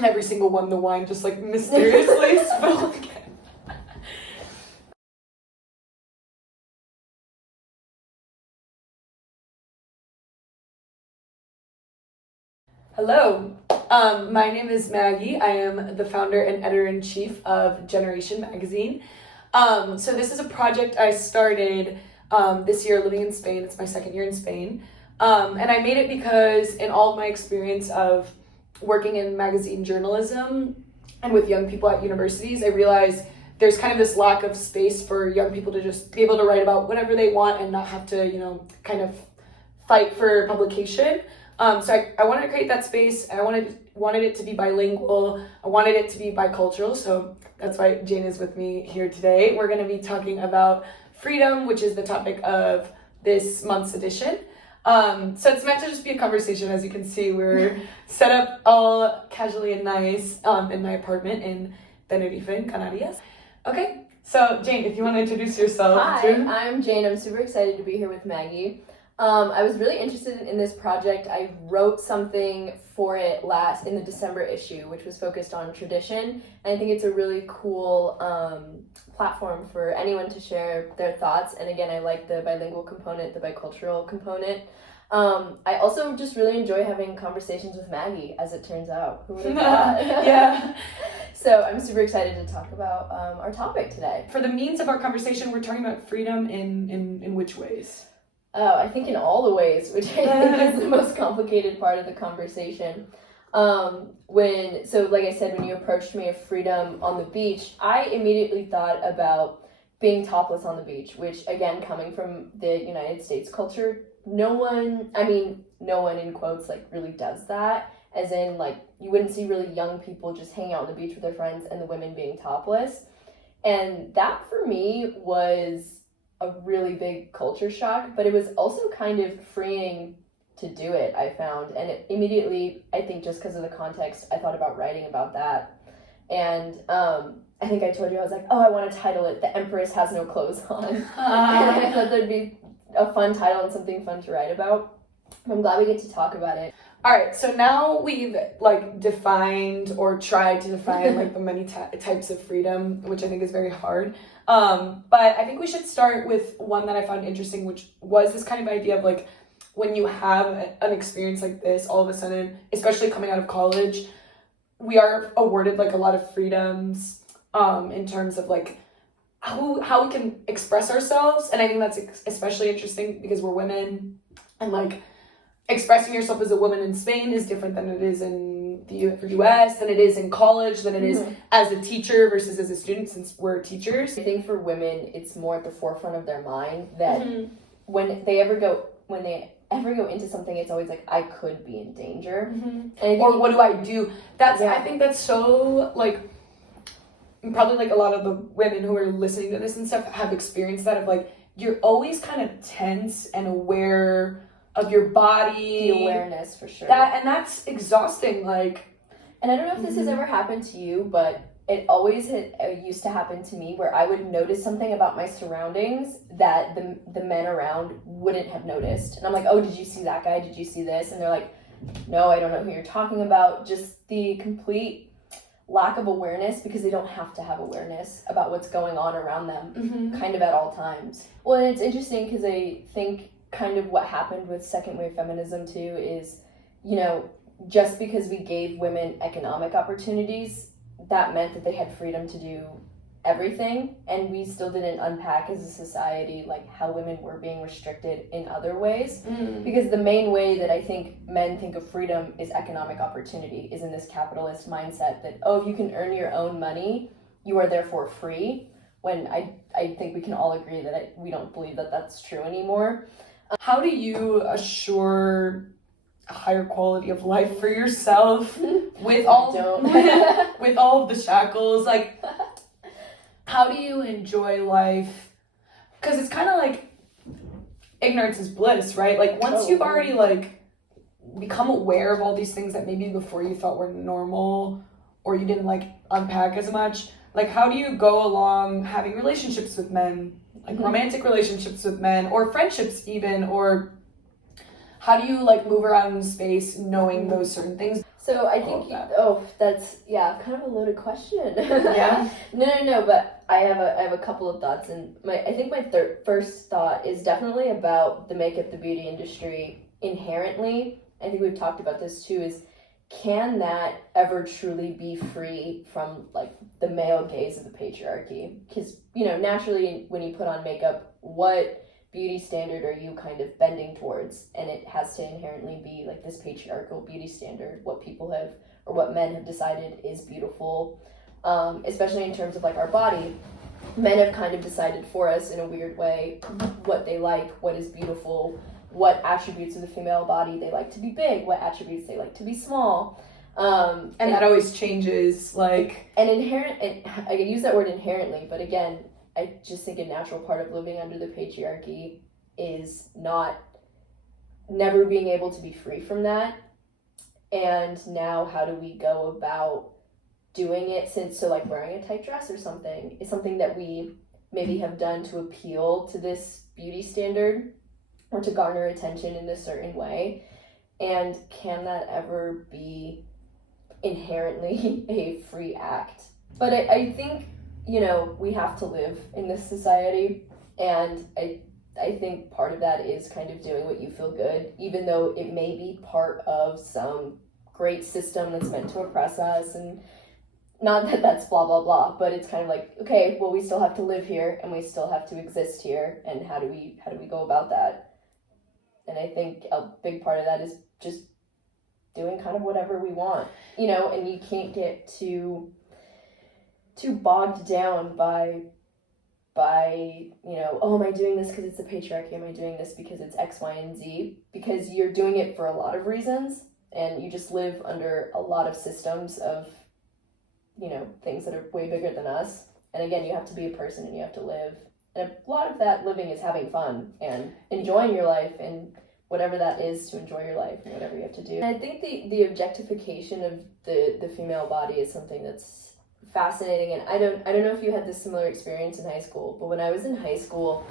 and every single one the wine just like mysteriously spilled again. Hello, my name is Maggie. I am the founder and editor-in-chief of Generation Magazine. So this is a project I started this year living in Spain. It's my second year in Spain. And I made it because in all of my experience of working in magazine journalism and with young people at universities, I realized there's kind of this lack of space for young people to just be able to write about whatever they want and not have to, kind of fight for publication. So I wanted to create that space. I wanted it to be bilingual. I wanted it to be bicultural. So that's why Jane is with me here today. We're going to be talking about freedom, which is the topic of this month's edition. So it's meant to just be a conversation. As you can see, we're set up all casually and nice in my apartment in Tenerife, in Canarias. Okay, so Jane, if you want to introduce yourself. Hi, I'm Jane. I'm super excited to be here with Maggie. I was really interested in this project. I wrote something for it in the December issue, which was focused on tradition. And I think it's a really cool platform for anyone to share their thoughts. And again, I like the bilingual component, the bicultural component. I also just really enjoy having conversations with Maggie, as it turns out. Who would have thought? Yeah. So I'm super excited to talk about our topic today. For the means of our conversation, we're talking about freedom in which ways? I think in all the ways, which I think is the most complicated part of the conversation. Like I said, when you approached me of freedom on the beach, I immediately thought about being topless on the beach, which again, coming from the United States culture, no one in quotes, like really does that. As in, like, you wouldn't see really young people just hanging out on the beach with their friends and the women being topless. And that for me was a really big culture shock, but it was also kind of freeing to do it, I found. And it immediately, I think just because of the context, I thought about writing about that. And I think I told you, I was like, I want to title it "The Empress Has No Clothes On." And I thought that'd be a fun title and something fun to write about. I'm glad we get to talk about it. All right, so now we've defined or tried to define the many types of freedom, which I think is very hard. But I think we should start with one that I found interesting, which was this kind of idea of when you have an experience like this, all of a sudden, especially coming out of college, we are awarded a lot of freedoms in terms of how we can express ourselves. And I think that's especially interesting because we're women, and expressing yourself as a woman in Spain is different than it is in the US, than it is in college, than it is as a teacher versus as a student, since we're teachers. I think for women, it's more at the forefront of their mind that when they ever go into something, it's always I could be in danger. Or what do I do? I think that's so probably a lot of the women who are listening to this and stuff have experienced that of you're always kind of tense and aware of your body. The awareness, for sure. And that's exhausting. And I don't know if this has ever happened to you, but it always used to happen to me where I would notice something about my surroundings that the men around wouldn't have noticed. And I'm like, oh, did you see that guy? Did you see this? And they're like, no, I don't know who you're talking about. Just the complete lack of awareness, because they don't have to have awareness about what's going on around them kind of at all times. Well, and it's interesting because I think kind of what happened with second wave feminism too is, just because we gave women economic opportunities, that meant that they had freedom to do everything, and we still didn't unpack as a society how women were being restricted in other ways. Because the main way that I think men think of freedom is economic opportunity, is in this capitalist mindset that, if you can earn your own money, you are therefore free, when I think we can all agree that we don't believe that that's true anymore. How do you assure a higher quality of life for yourself with all of the shackles? How do you enjoy life? Because it's kind of ignorance is bliss, right? Once you've already become aware of all these things that maybe before you thought were normal, or you didn't unpack as much, how do you go along having relationships with men? Romantic relationships with men, or friendships even, or how do you move around in space knowing those certain things? So I All of think that. that's kind of a loaded question. Yeah. No, but I have a couple of thoughts, and I think my first thought is definitely about the makeup, the beauty industry inherently. I think we've talked about this too. Is can that ever truly be free from like the male gaze of the patriarchy? Because naturally when you put on makeup, what beauty standard are you kind of bending towards? And it has to inherently be like this patriarchal beauty standard, what people have or what men have decided is beautiful, especially in terms of like our body. Men have kind of decided for us in a weird way what they like, what is beautiful, what attributes of the female body they like to be big, what attributes they like to be small. And that always changes, like... And I use that word inherently, but again, I just think a natural part of living under the patriarchy is never being able to be free from that. And now how do we go about doing it, so like wearing a tight dress or something is something that we maybe have done to appeal to this beauty standard or to garner attention in a certain way. And can that ever be inherently a free act? But I think, we have to live in this society, and I think part of that is kind of doing what you feel good, even though it may be part of some great system that's meant to oppress us, and not that that's blah blah blah, but it's kind of like, okay, well, we still have to live here and we still have to exist here, and how do we go about that? And I think a big part of that is just doing kind of whatever we want, and you can't get too bogged down by am I doing this because it's the patriarchy? Am I doing this because it's X, Y, and Z? Because you're doing it for a lot of reasons, and you just live under a lot of systems of things that are way bigger than us. And again, you have to be a person and you have to live. And a lot of that living is having fun and enjoying your life and whatever that is to enjoy your life and whatever you have to do. And I think the objectification of the female body is something that's fascinating. And I don't know if you had this similar experience in high school, but when I was in high school,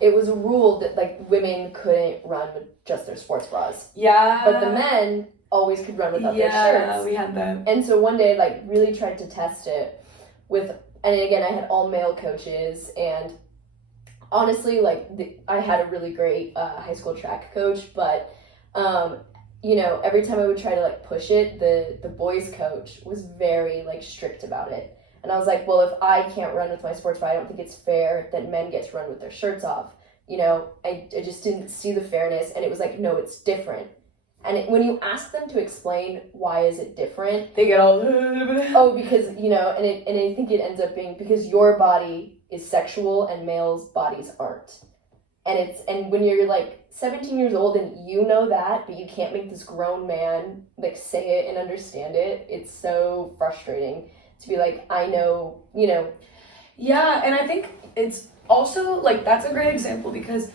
it was a rule that like women couldn't run with just their sports bras. Yeah. But the men always could run without their shirts. Yeah, we had that. And so one day, like, really tried to test it and again, I had all male coaches, and honestly, like, I had a really great high school track coach, but, every time I would try to, like, push it, the boys coach was very, like, strict about it. And I was like, well, if I can't run with my sports bra, I don't think it's fair that men get to run with their shirts off. I just didn't see the fairness, and it was like, no, it's different. And when you ask them to explain why is it different, they get all because and I think it ends up being because your body is sexual and males' bodies aren't. And when you're like 17 years old and you know that, but you can't make this grown man like say it and understand it, it's so frustrating to be like, I know. Yeah, and I think it's also like that's a great example because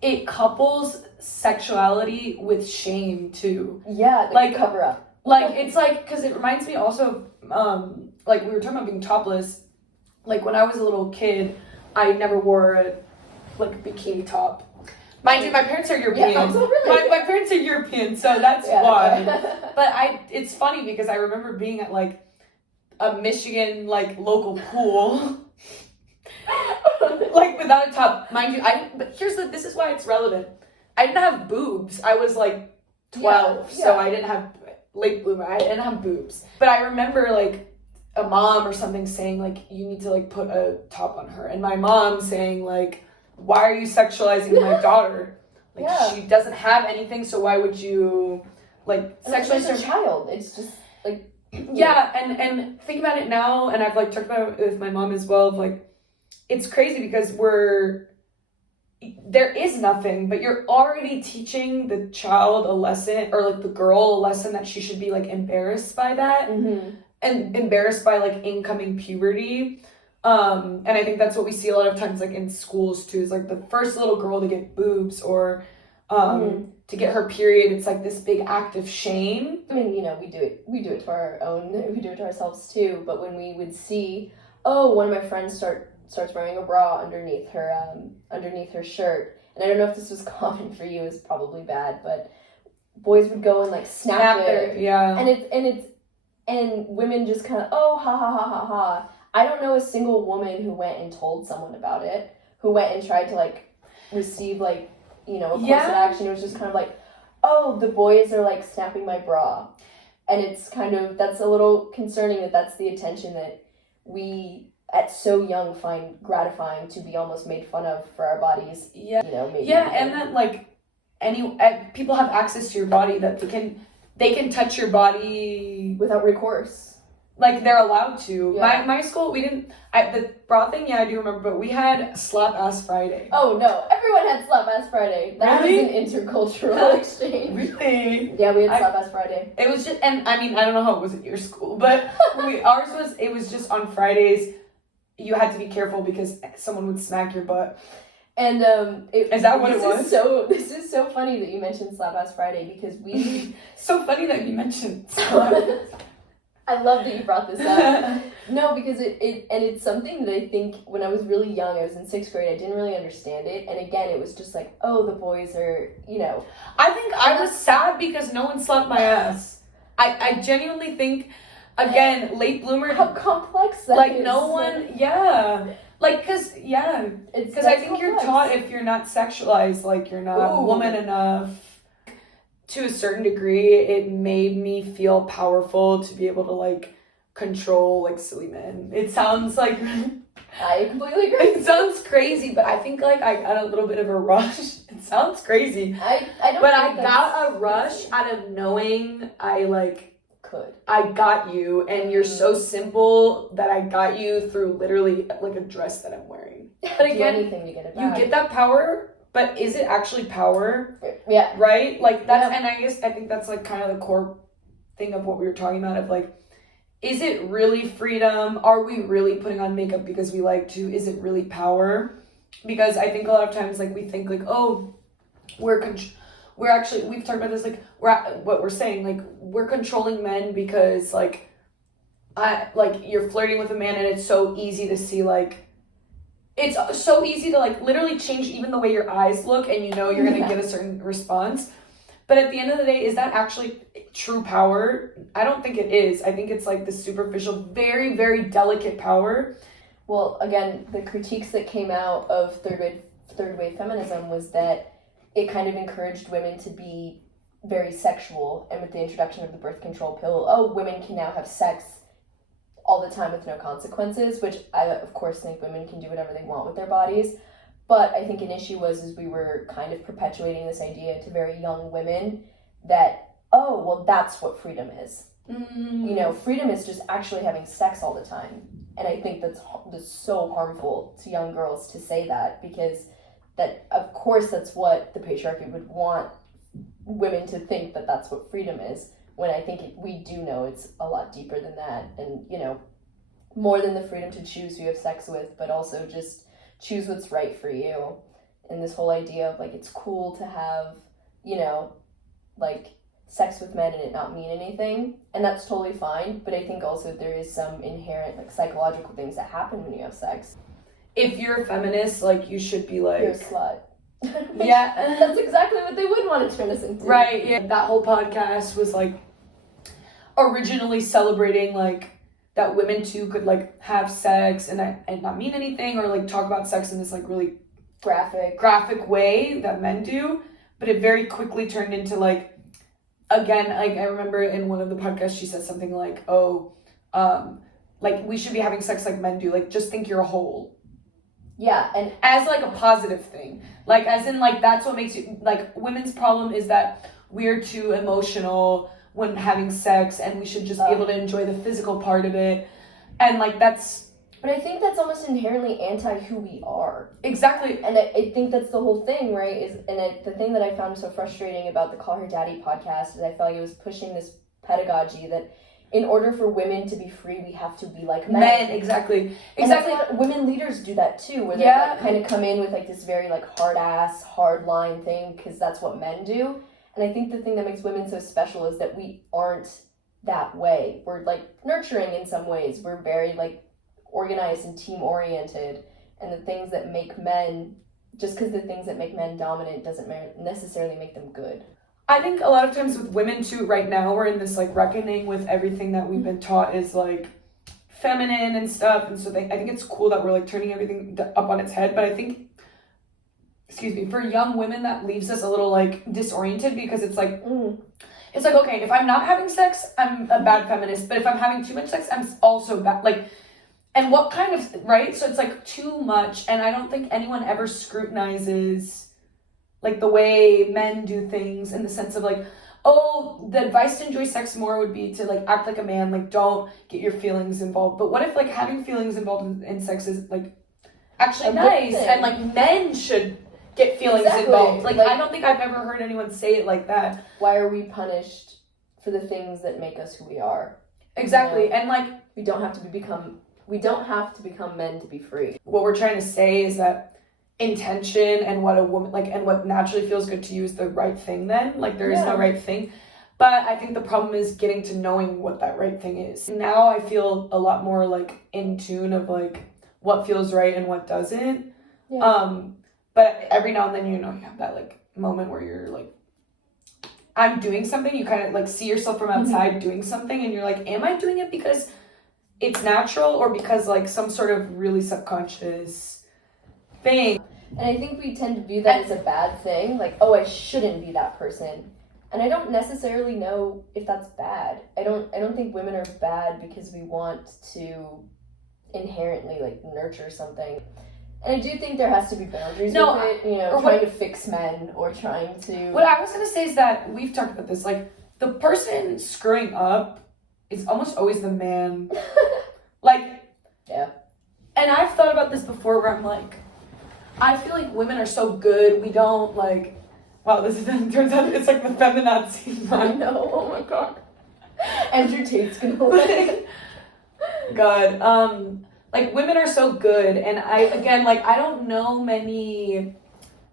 it couples sexuality with shame too. Yeah, like cover up. Like it's like because it reminds me also of like we were talking about being topless. Like when I was a little kid, I never wore a bikini top. Mind you, my parents are European. Yeah, so really? My parents are European, so that's why. But it's funny because I remember being at like a Michigan like local pool. Like without a top, mind you, but this is why it's relevant. I didn't have boobs. I was like 12, so I didn't have late bloomer. I didn't have boobs. But I remember like a mom or something saying like you need to like put a top on her, and my mom saying like, why are you sexualizing my daughter? Like she doesn't have anything, so why would you like sexualize her child? It's just like and think about it now, and I've like talked about it with my mom as well. Of like, it's crazy because there is nothing, but you're already teaching the child a lesson, or like the girl a lesson that she should be like embarrassed by that, and embarrassed by like incoming puberty. And I think that's what we see a lot of times like in schools too, is like the first little girl to get boobs or to get her period, it's like this big act of shame. I mean, we do it to our own, we do it to ourselves too, but when we would see, one of my friends starts wearing a bra underneath her shirt, and I don't know if this was common for you, it's probably bad, but boys would go and like snap it, yeah. and women just kind of, oh, ha ha ha ha ha. I don't know a single woman who went and told someone about it, who went and tried to like receive like, you know, a course of action. It was just kind of like, oh, the boys are like snapping my bra. And it's kind of, that's a little concerning that that's the attention that we at so young find gratifying, to be almost made fun of for our bodies. Yeah. You know, maybe. Yeah, and that like people have access to your body, that they can touch your body without recourse. Like, they're allowed to. Yeah. My school, we didn't, the bra thing, yeah, I do remember, but we had Slap Ass Friday. Oh, no. Everyone had Slap Ass Friday. That Really? was an intercultural exchange. Really? Yeah, we had Slap Ass Friday. It was just, and I mean, I don't know how it was at your school, but it was just on Fridays. You had to be careful because someone would smack your butt. And is that what it was? This is so funny that you mentioned Slap Ass Friday, because we... So funny that you mentioned Slap. I love that you brought this up. No, because it's something that I think when I was really young, I was in 6th grade, I didn't really understand it. And again, it was just like, oh, the boys are, you know. I think I was sad because no one slapped my ass. I genuinely think, again, late bloomer. How complex that like, is. no one, yeah. Like, because I think you're taught, if you're not sexualized, like, you're not woman enough. To a certain degree, it made me feel powerful to be able to, like, control, like, silly men. It sounds like... I completely agree. It sounds crazy, but I think, like, I got a little bit of a rush. It sounds crazy. I don't But I got a rush out of knowing I got you, and you're so simple that I got you through literally, like, a dress that I'm wearing. But again, anything to get it back. You get that power... But is it actually power? Yeah. Right? Like, that's, and I think that's, like, kind of the core thing of what we were talking about, of, like, is it really freedom? Are we really putting on makeup because we like to? Is it really power? Because I think a lot of times, like, we think, like, oh, we're actually, we've talked about this, like, what we're saying, like, we're controlling men because, like, you're flirting with a man and it's so easy to see, like, it's so easy to, like, literally change even the way your eyes look, and you know you're going to get a certain response. But at the end of the day, is that actually true power? I don't think it is. I think it's, like, the superficial, very, very delicate power. Well, again, the critiques that came out of third wave feminism was that it kind of encouraged women to be very sexual, and with the introduction of the birth control pill, oh, women can now have sex all the time with no consequences, which I, of course, think women can do whatever they want with their bodies. But I think an issue was we were kind of perpetuating this idea to very young women that, oh, well, that's what freedom is. You know, freedom is just actually having sex all the time. And I think that's so harmful to young girls to say that, because that, of course, that's what the patriarchy would want women to think, that that's what freedom is. When I think we do know it's a lot deeper than that, and, you know, more than the freedom to choose who you have sex with, but also just choose what's right for you. And this whole idea of, like, it's cool to have, you know, like, sex with men and it not mean anything, and that's totally fine, but I think also there is some inherent, like, psychological things that happen when you have sex. If you're a feminist, like, you should be like... You're a slut. Yeah. That's exactly what they would want to turn us into. Right, yeah. That whole podcast was, like, originally celebrating, like, that women too could, like, have sex and not mean anything, or, like, talk about sex in this, like, really graphic way that men do. But it very quickly turned into, like, again, like, I remember in one of the podcasts she said something like, like, we should be having sex like men do, like, just think you're a whole. Yeah, and as, like, a positive thing, like, as in, like, that's what makes you, like, women's problem is that we're too emotional when having sex, and we should just be able to enjoy the physical part of it, and, like, that's... But I think that's almost inherently anti who we are. Exactly. And I think that's the whole thing, right? The thing that I found so frustrating about the Call Her Daddy podcast is I felt like it was pushing this pedagogy that in order for women to be free, we have to be like men. Exactly. And that's what women leaders do that too, where they like, kind of come in with, like, this very, like, hard line thing, because that's what men do. And I think the thing that makes women so special is that we aren't that way. We're, like, nurturing in some ways. We're very, like, organized and team-oriented. And the things that make men, just because the things that make men dominant doesn't necessarily make them good. I think a lot of times with women too, right now we're in this like reckoning with everything that we've been taught is like feminine and stuff, and so I think it's cool that we're like turning everything up on its head. But I think, excuse me, for young women that leaves us a little like disoriented, because it's like okay, if I'm not having sex, I'm a bad feminist, but if I'm having too much sex, I'm also bad. Like, and what kind of, right? So it's like too much, and I don't think anyone ever scrutinizes like the way men do things, in the sense of like, oh, the advice to enjoy sex more would be to like act like a man, like don't get your feelings involved. But what if like having feelings involved in sex is like actually nice, and like men should get feelings involved? Like I don't think I've ever heard anyone say it like that. Why are we punished for the things that make us who we are? Exactly. You know? And like we don't have to become men to be free. What we're trying to say is that intention and what a woman like and what naturally feels good to you is the right thing. Then like there is no right thing, but I think the problem is getting to knowing what that right thing is. Now I feel a lot more like in tune of like what feels right and what doesn't. But every now and then, you know, you have that like moment where you're like, I'm doing something, you kind of like see yourself from outside doing something, and you're like, am I doing it because it's natural or because like some sort of really subconscious thing? And I think we tend to view that as a bad thing, like, oh, I shouldn't be that person. And I don't necessarily know if that's bad. I don't think women are bad because we want to inherently like nurture something. And I do think there has to be boundaries with it, you know, trying to fix men or trying to... What I was going to say is that we've talked about this, like, the person screwing up is almost always the man. Like... Yeah. And I've thought about this before where I'm like, I feel like women are so good, we don't, like... Wow, this is... turns out it's like the feminazi. I know, oh my god. Andrew Tate's gonna like... God, like, women are so good, and I don't know many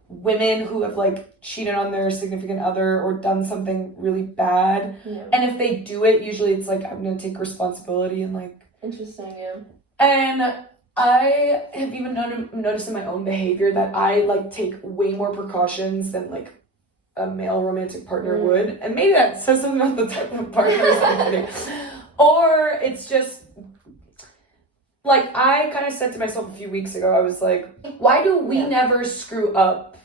women who have, like, cheated on their significant other or done something really bad. Yeah. And if they do it, usually it's like, I'm gonna take responsibility and, like... Interesting, yeah. And I have even noticed in my own behavior that I, like, take way more precautions than, like, a male romantic partner would. And maybe that says something about the type of partners I'm getting. Or it's just... Like, I kind of said to myself a few weeks ago, I was like, why do we never screw up?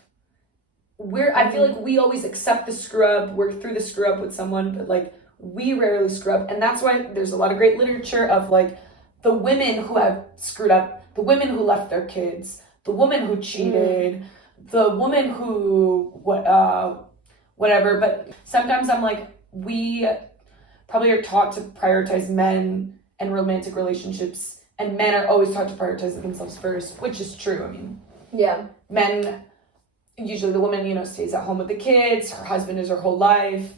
I feel like we always accept the screw up, work through the screw up with someone, but, like, we rarely screw up. And that's why there's a lot of great literature of, like, the women who have screwed up, the women who left their kids, the woman who cheated, the woman who, whatever. But sometimes I'm like, we probably are taught to prioritize men and romantic relationships, and men are always taught to prioritize themselves first, which is true. I mean, men, usually the woman, you know, stays at home with the kids, her husband is her whole life.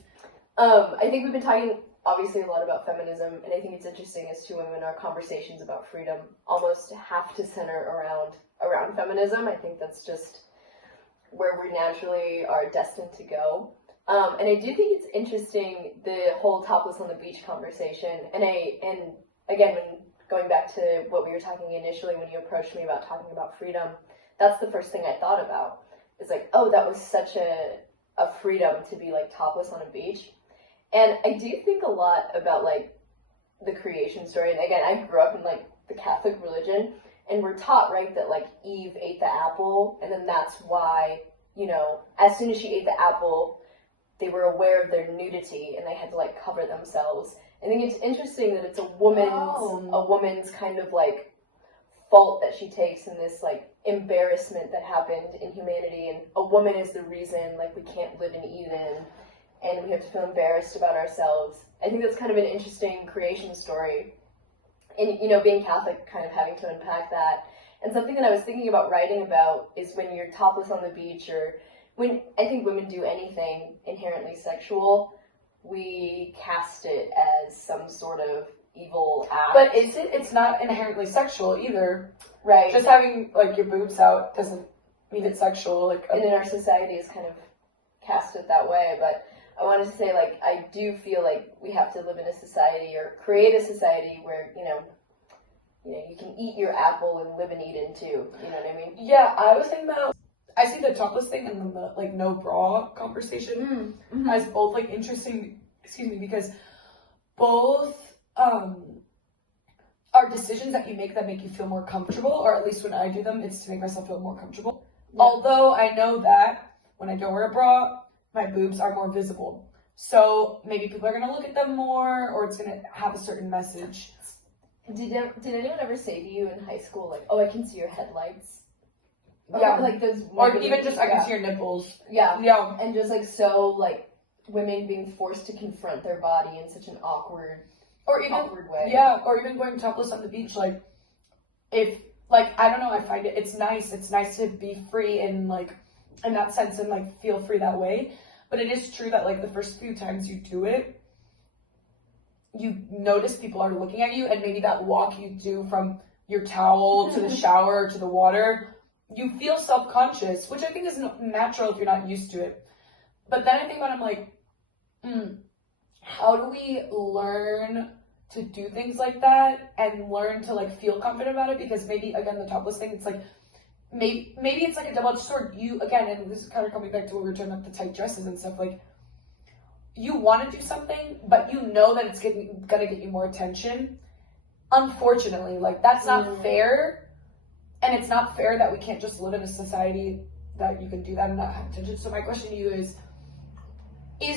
I think we've been talking, obviously, a lot about feminism, and I think it's interesting as two women, our conversations about freedom almost have to center around feminism. I think that's just where we naturally are destined to go. And I do think it's interesting, the whole topless on the beach conversation, and again, when going back to what we were talking initially when you approached me about talking about freedom, that's the first thing I thought about. It's like, oh, that was such a freedom to be like topless on a beach. And I do think a lot about like the creation story. And again, I grew up in like the Catholic religion, and we're taught, right, that like Eve ate the apple, and then that's why, you know, as soon as she ate the apple, they were aware of their nudity and they had to like cover themselves. I think it's interesting that it's a woman's kind of like fault that she takes in this like embarrassment that happened in humanity, and a woman is the reason like we can't live in Eden and we have to feel embarrassed about ourselves. I think that's kind of an interesting creation story, and you know, being Catholic, kind of having to unpack that. And something that I was thinking about writing about is when you're topless on the beach, or when I think women do anything inherently sexual, we cast it as some sort of evil act. But it's not inherently sexual either. Right. Just having, like, your boobs out doesn't mean it's sexual. Like, and in our society is kind of cast it that way. But I wanted to say, like, I do feel like we have to live in a society or create a society where, you know, you can eat your apple and live in Eden too. You know what I mean? Yeah, I was thinking about, I see the topless thing and then the like no bra conversation as both like interesting, excuse me, because both are decisions that you make that make you feel more comfortable, or at least when I do them, it's to make myself feel more comfortable. Yeah. Although I know that when I don't wear a bra, my boobs are more visible. So maybe people are gonna look at them more, or it's gonna have a certain message. Did anyone ever say to you in high school, like, "Oh, I can see your headlights"? Yeah. Or, like those. Or even just I can see your nipples. Yeah. Yeah. And just like so, like women being forced to confront their body in such an awkward way. Yeah. Or even going topless on the beach, like if like I don't know, I find it's nice. It's nice to be free and like in that sense and like feel free that way. But it is true that like the first few times you do it, you notice people are looking at you, and maybe that walk you do from your towel to the shower to the water, you feel self-conscious, which I think is natural if you're not used to it. But then I think about it, I'm like, how do we learn to do things like that and learn to like feel confident about it? Because maybe again the topless thing, it's like maybe it's like a double-edged sword. You again, and this is kind of coming back to what we were talking about, the tight dresses and stuff, like you want to do something, but you know that it's gonna get you more attention. Unfortunately, like that's not fair, and it's not fair that we can't just live in a society that you can do that and not have attention. So my question to you is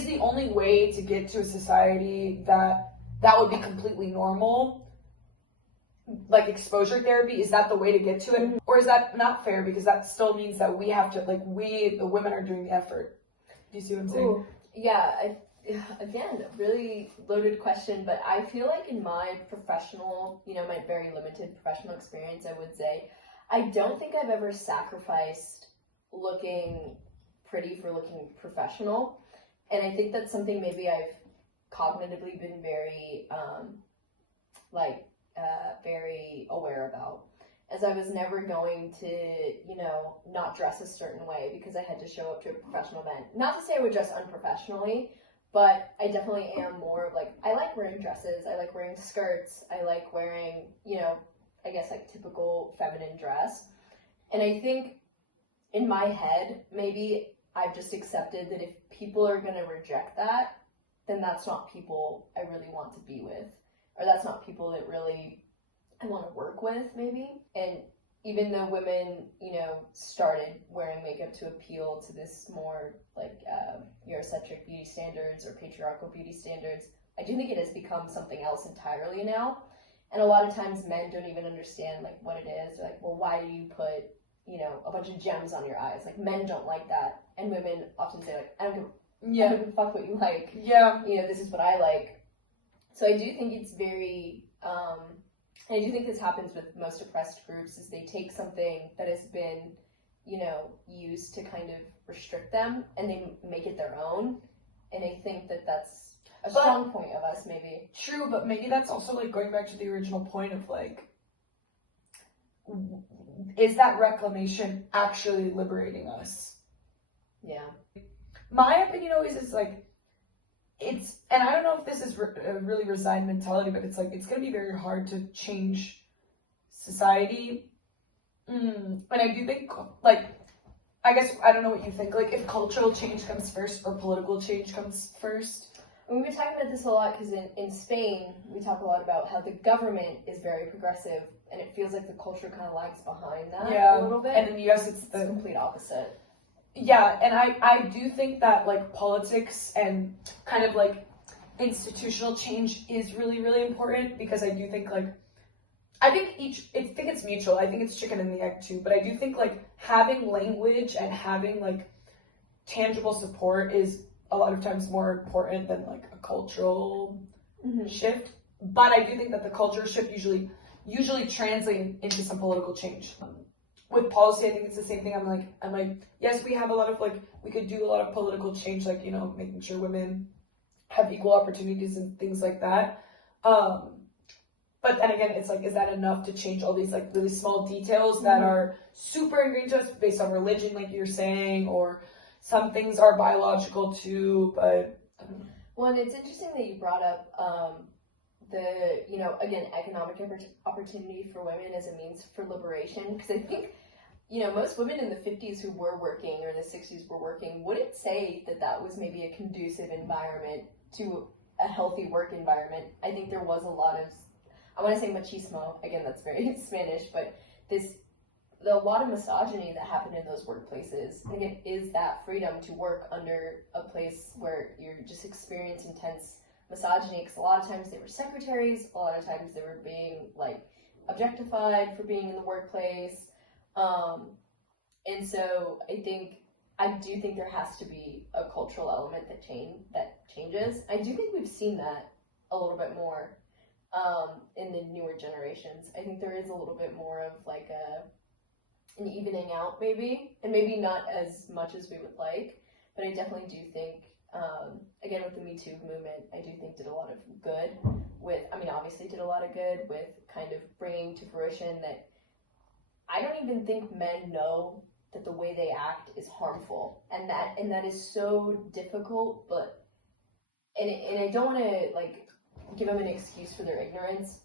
the only way to get to a society that would be completely normal, like exposure therapy, is that the way to get to it? Or is that not fair, because that still means that we have to, like, we, the women, are doing the effort? Do you see what I'm saying? Ooh, yeah, again, really loaded question, but I feel like in my professional, my very limited professional experience, I would say, I don't think I've ever sacrificed looking pretty for looking professional. And I think that's something maybe I've cognitively been very, very aware about. As I was never going to, not dress a certain way because I had to show up to a professional event. Not to say I would dress unprofessionally, but I definitely am more of like, I like wearing dresses, I like wearing skirts, I like wearing, I guess like typical feminine dress. And I think in my head, maybe I've just accepted that if people are going to reject that, then that's not people I really want to be with, or that's not people that really I want to work with, maybe. And even though women, started wearing makeup to appeal to this more like Eurocentric beauty standards or patriarchal beauty standards, I do think it has become something else entirely now. And a lot of times men don't even understand like what it is. They're like, well, why do you put, a bunch of gems on your eyes? Like men don't like that. And women often say like, I don't give a fuck what you like. Yeah. This is what I like. So I do think it's very, and I do think this happens with most oppressed groups, is they take something that has been, used to kind of restrict them, and they make it their own. And I think that that's a strong point of us, maybe. True, but maybe that's also like going back to the original point of like, is that reclamation actually liberating us? Yeah. My opinion always is like, and I don't know if this is a really resigned mentality, but it's like, it's going to be very hard to change society. And I do think, like, I guess, I don't know what you think, like, if cultural change comes first or political change comes first. We've been talking about this a lot because in Spain, we talk a lot about how the government is very progressive, and it feels like the culture kind of lags behind that a little bit. And in the US, it's the complete opposite. Yeah, and I do think that like politics and kind of like institutional change is really, really important, because I do think like, I think it's mutual. I think it's chicken and the egg too, but I do think like having language and having like tangible support is a lot of times more important than like a cultural shift. But I do think that the cultural shift usually translates into some political change. With policy, I think it's the same thing. I'm like, yes, we have a lot of like, we could do a lot of political change, like, making sure women have equal opportunities and things like that. But then again, it's like, is that enough to change all these like really small details that are super ingrained to us based on religion, like you're saying, or some things are biological too, but. Well, and it's interesting that you brought up, the, again, economic opportunity for women as a means for liberation, because I think most women in the 50s who were working or the 60s were working wouldn't say that was maybe a conducive environment to a healthy work environment. I think there was a lot of, I want to say machismo, again, that's very Spanish, but a lot of misogyny that happened in those workplaces. And it is that freedom to work under a place where you're just experiencing intense misogyny, because a lot of times they were secretaries, a lot of times they were being objectified for being in the workplace. And so I do think there has to be a cultural element that changes. I do think we've seen that a little bit more in the newer generations. I think there is a little bit more of an evening out, maybe, and maybe not as much as we would like, but I definitely do think, again, with the Me Too movement, I do think did a lot of good obviously did a lot of good with kind of bringing to fruition that I don't even think men know that the way they act is harmful, and that is so difficult, and I don't want to give them an excuse for their ignorance,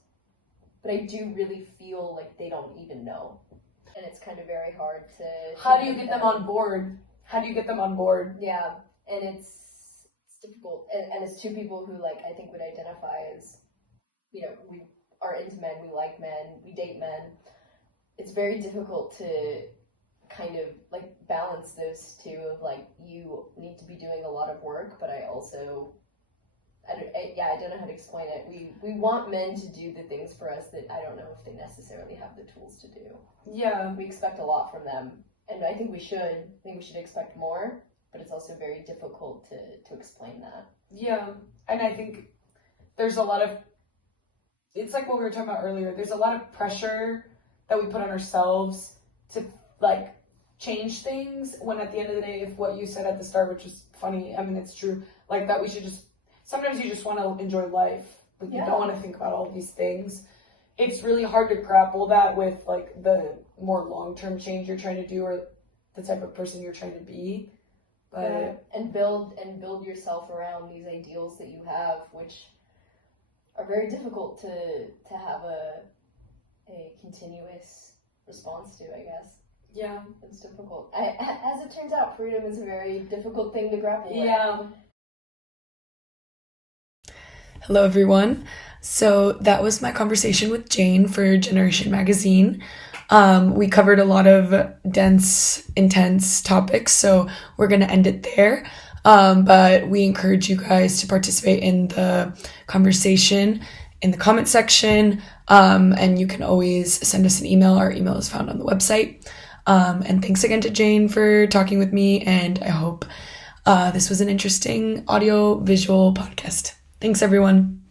but I do really feel like they don't even know. And it's kind of very hard to... How do you get them on board? Yeah, and it's difficult. And as two people who, I think would identify as, we are into men, we like men, we date men, it's very difficult to kind of, balance those two of, you need to be doing a lot of work, but I also... I don't know how to explain it. We want men to do the things for us that I don't know if they necessarily have the tools to do. Yeah. We expect a lot from them, and I think we should. I think we should expect more, but it's also very difficult to explain that. Yeah, and I think there's a lot of, it's like what we were talking about earlier, there's a lot of pressure that we put on ourselves to, change things, when at the end of the day, if what you said at the start, which is funny, it's true, that we should just, sometimes you just want to enjoy life. You don't want to think about all these things. It's really hard to grapple that with the more long-term change you're trying to do or the type of person you're trying to be. But and build yourself around these ideals that you have, which are very difficult to have a continuous response to, I guess. Yeah. It's difficult. As it turns out, freedom is a very difficult thing to grapple with. Yeah. Hello, everyone. So that was my conversation with Jane for Generation Magazine. We covered a lot of dense, intense topics, so we're going to end it there. But we encourage you guys to participate in the conversation in the comment section, and you can always send us an email. Our email is found on the website. And thanks again to Jane for talking with me, and I hope this was an interesting audio-visual podcast. Thanks, everyone.